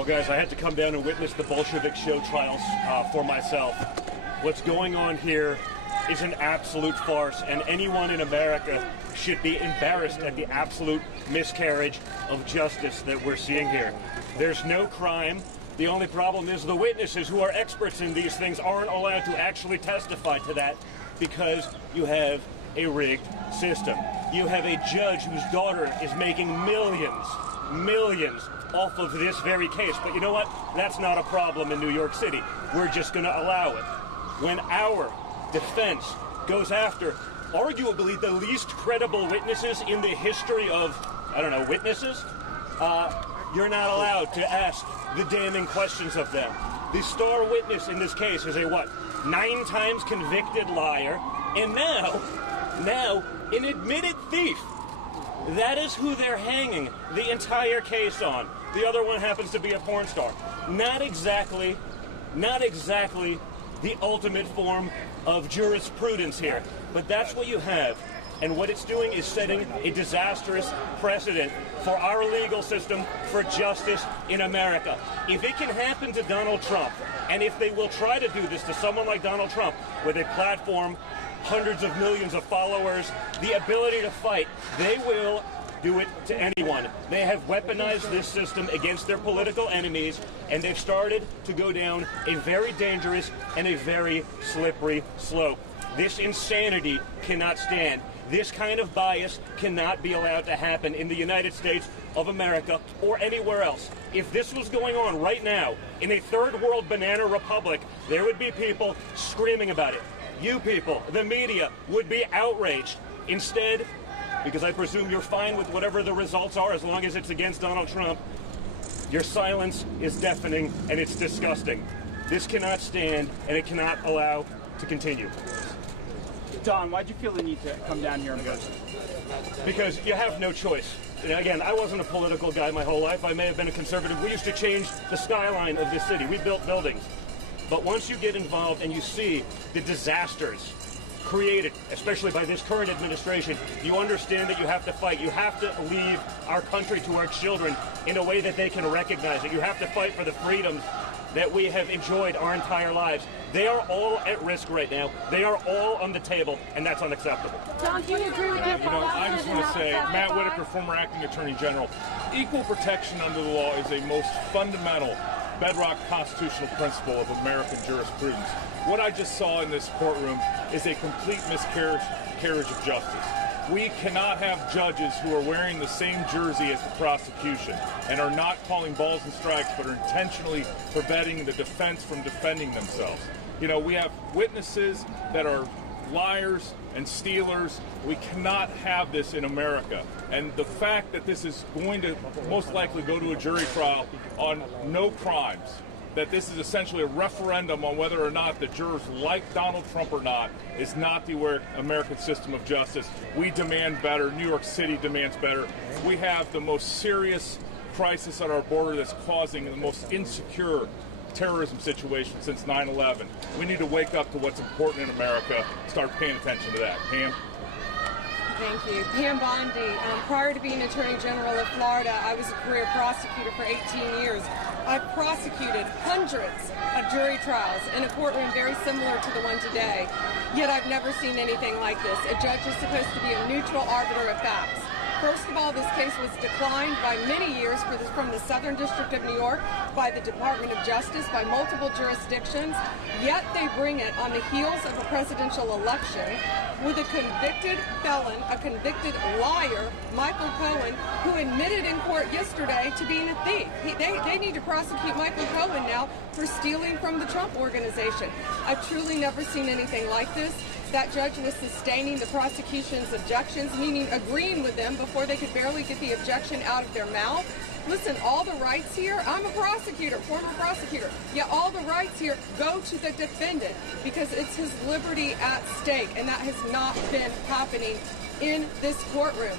Well, guys, I had to come down and witness the Bolshevik show trials for myself. What's going on here is an absolute farce, and anyone in America should be embarrassed at the absolute miscarriage of justice that we're seeing here. There's no crime. The only problem is the witnesses who are experts in these things aren't allowed to actually testify to that because you have a rigged system. You have a judge whose daughter is making millions off of this very case. But you know what? That's not a problem in New York City. We're just going to allow it. When our defense goes after arguably the least credible witnesses in the history of, I don't know, witnesses, you're not allowed to ask the damning questions of them. The star witness in this case is a, 9 times convicted liar, and now an admitted thief. That is who they're hanging the entire case on. The other one happens to be a porn star. Not exactly the ultimate form of jurisprudence here, but that's what you have. And what it's doing is setting a disastrous precedent for our legal system, for justice in America. If it can happen to Donald Trump, and if they will try to do this to someone like Donald Trump with a platform, hundreds of millions of followers, the ability to fight, they will do it to anyone. They have weaponized this system against their political enemies, and they've started to go down a very dangerous and a very slippery slope. This insanity cannot stand. This kind of bias cannot be allowed to happen in the United States of America or anywhere else. If this was going on right now in a third world banana republic, there would be people screaming about it. You people, the media, would be outraged. Instead, because I presume you're fine with whatever the results are as long as it's against Donald Trump, your silence is deafening and it's disgusting. This cannot stand and it cannot allow to continue. Don, why'd you feel the need to come down here and vote? Because you have no choice. And again, I wasn't a political guy my whole life. I may have been a conservative. We used to change the skyline of this city. We built buildings. But once you get involved and you see the disasters created, especially by this current administration, you understand that you have to fight. You have to leave our country to our children in a way that they can recognize it. You have to fight for the freedoms that we have enjoyed our entire lives. They are all at risk right now. They are all on the table, and that's unacceptable. Don, do you agree with that? I just want to say, Matt Whitaker, former acting attorney general, equal protection under the law is a most fundamental bedrock constitutional principle of American jurisprudence. What I just saw in this courtroom is a complete miscarriage of justice. We cannot have judges who are wearing the same jersey as the prosecution and are not calling balls and strikes, but are intentionally preventing the defense from defending themselves. You know, we have witnesses that are liars and stealers. We cannot have this in America. And the fact that this is going to most likely go to a jury trial on no crimes, that this is essentially a referendum on whether or not the jurors like Donald Trump or not, is not the American system of justice. We demand better. New York City demands better. We have the most serious crisis at our border that's causing the most insecure terrorism situation since 9/11. We need to wake up to what's important in America, start paying attention to that. Pam? Thank you. Pam Bondi. Prior to being Attorney General of Florida, I was a career prosecutor for 18 years. I've prosecuted hundreds of jury trials in a courtroom very similar to the one today, yet I've never seen anything like this. A judge is supposed to be a neutral arbiter of facts. First of all, this case was declined by many years from the Southern District of New York, by the Department of Justice, by multiple jurisdictions, yet they bring it on the heels of a presidential election with a convicted felon, a convicted liar, Michael Cohen, who admitted in court yesterday to being a thief. They need to prosecute Michael Cohen now for stealing from the Trump organization. I've truly never seen anything like this. That judge was sustaining the prosecution's objections, meaning agreeing with them before they could barely get the objection out of their mouth. Listen, all the rights here, I'm a prosecutor, former prosecutor, yet all the rights here go to the defendant because it's his liberty at stake, and that has not been happening in this courtroom.